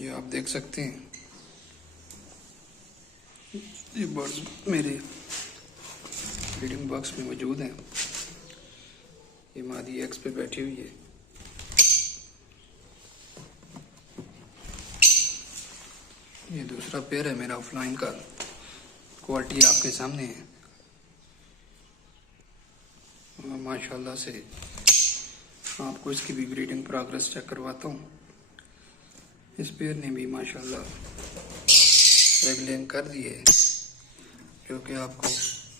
ये आप देख सकते हैं, ये बर्ड्स मेरे ब्रीडिंग बॉक्स में मौजूद हैं। ये मादी एग्स पे बैठी हुई है। ये दूसरा पेयर है मेरा ऑफलाइन का। क्वालिटी आपके सामने है। माशाल्लाह से आपको इसकी भी ब्रीडिंग प्रोग्रेस चेक करवाता हूँ। इस पेयर ने भी माशाल्लाह एग लेइंग कर दी है, जो कि आपको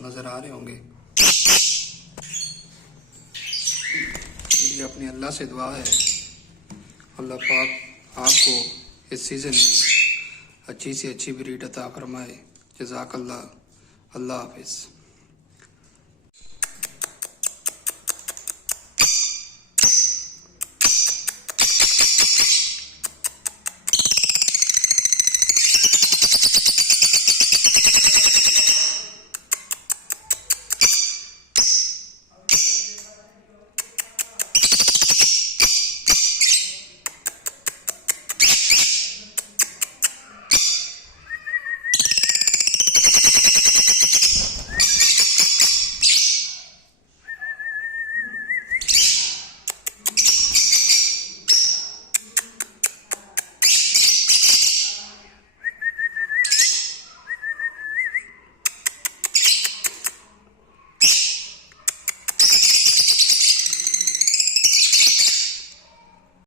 नज़र आ रहे होंगे। मेरी अपनी अल्लाह से दुआ है, अल्लाह पाक आपको इस सीज़न में अच्छी से अच्छी ब्रीड अता फरमाए। जज़ाकल्लाह। अल्लाह हाफिज़।